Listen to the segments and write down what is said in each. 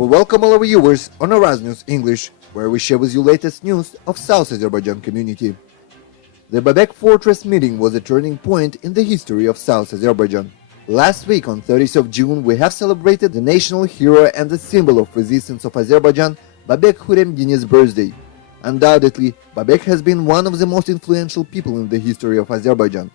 We welcome all our viewers on Araz News English, where we share with you latest news of South Azerbaijan community. The Babek Fortress meeting was a turning point in the history of South Azerbaijan. Last week on 30th of June we have celebrated the national hero and the symbol of resistance of Azerbaijan, Babek Huremdin's birthday. Undoubtedly, Babek has been one of the most influential people in the history of Azerbaijan.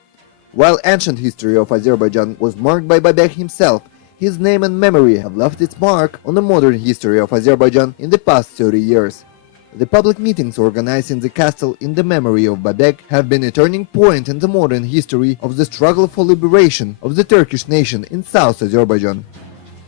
While ancient history of Azerbaijan was marked by Babek himself, his name and memory have left its mark on the modern history of Azerbaijan in the past 30 years. The public meetings organized in the castle in the memory of Babek have been a turning point in the modern history of the struggle for liberation of the Turkish nation in South Azerbaijan.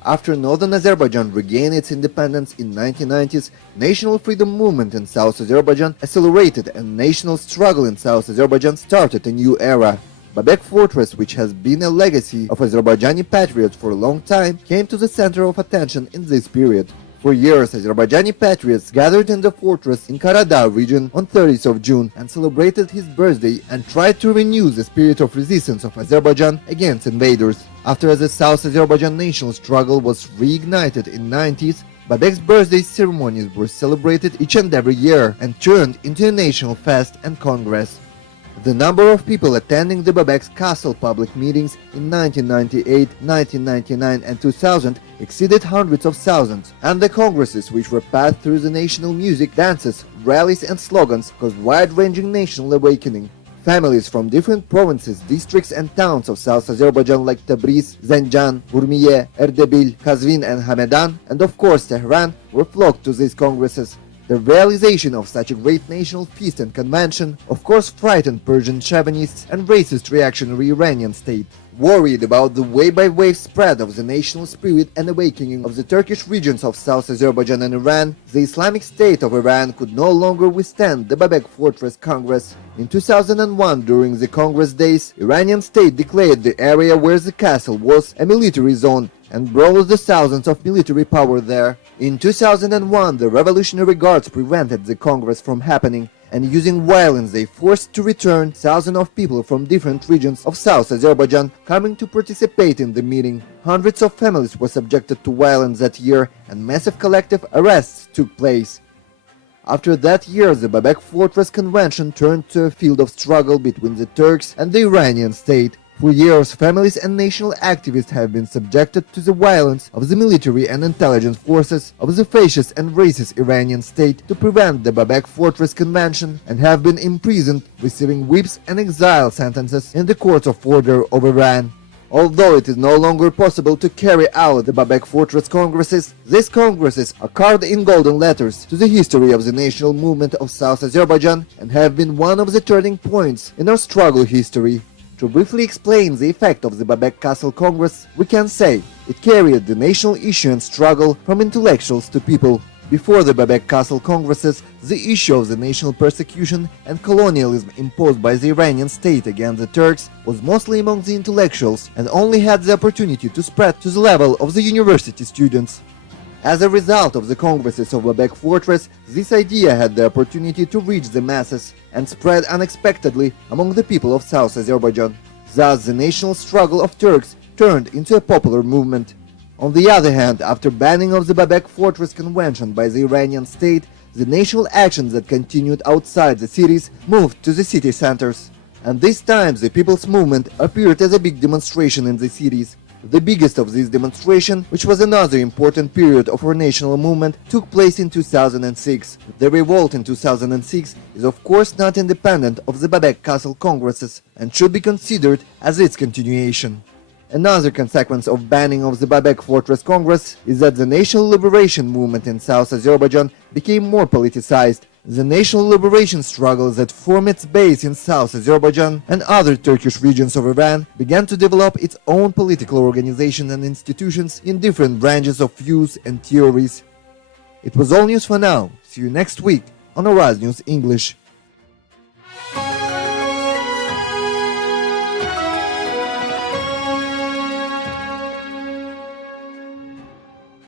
After northern Azerbaijan regained its independence in 1990s, national freedom movement in South Azerbaijan accelerated and national struggle in South Azerbaijan started a new era. Babek Fortress, which has been a legacy of Azerbaijani patriots for a long time, came to the center of attention in this period. For years, Azerbaijani patriots gathered in the fortress in Karadağ region on 30th of June and celebrated his birthday and tried to renew the spirit of resistance of Azerbaijan against invaders. After the South Azerbaijan national struggle was reignited in 90s, Babek's birthday ceremonies were celebrated each and every year and turned into a national fest and congress. The number of people attending the Babek's castle public meetings in 1998, 1999 and 2000 exceeded hundreds of thousands, and the congresses which were passed through the national music, dances, rallies and slogans caused wide-ranging national awakening. Families from different provinces, districts and towns of South Azerbaijan like Tabriz, Zanjan, Urmiye, Erdebil, Kazvin and Hamedan, and of course Tehran, were flocked to these congresses. The realization of such a great national feast and convention of course frightened Persian chauvinists and racist reactionary Iranian state. Worried about the wave-by-wave spread of the national spirit and awakening of the Turkish regions of South Azerbaijan and Iran, the Islamic State of Iran could no longer withstand the Babek Fortress Congress. In 2001, during the Congress days, Iranian state declared the area where the castle was a military zone and brought the thousands of military power there. In 2001, the Revolutionary Guards prevented the Congress from happening, and using violence they forced to return thousands of people from different regions of South Azerbaijan coming to participate in the meeting. Hundreds of families were subjected to violence that year, and massive collective arrests took place. After that year, the Babek Fortress Convention turned to a field of struggle between the Turks and the Iranian state. For years, families and national activists have been subjected to the violence of the military and intelligence forces of the fascist and racist Iranian state to prevent the Babek Fortress Convention and have been imprisoned, receiving whips and exile sentences in the courts of order of Iran. Although it is no longer possible to carry out the Babek Fortress Congresses, these congresses are carved in golden letters to the history of the national movement of South Azerbaijan and have been one of the turning points in our struggle history. To briefly explain the effect of the Babek Castle Congress, we can say it carried the national issue and struggle from intellectuals to people. Before the Babek Castle Congresses, the issue of the national persecution and colonialism imposed by the Iranian state against the Turks was mostly among the intellectuals and only had the opportunity to spread to the level of the university students. As a result of the congresses of Babek Fortress, this idea had the opportunity to reach the masses and spread unexpectedly among the people of South Azerbaijan. Thus, the national struggle of Turks turned into a popular movement. On the other hand, after banning of the Babek Fortress Convention by the Iranian state, the national actions that continued outside the cities moved to the city centers. And this time, the people's movement appeared as a big demonstration in the cities. The biggest of these demonstrations, which was another important period of our national movement, took place in 2006. The revolt in 2006 is of course not independent of the Babek Castle Congresses and should be considered as its continuation. Another consequence of banning of the Babek Fortress Congress is that the national liberation movement in South Azerbaijan became more politicized. The national liberation struggle that formed its base in South Azerbaijan and other Turkish regions of Iran began to develop its own political organization and institutions in different branches of views and theories. It was all news for now. See you next week on Araz News English.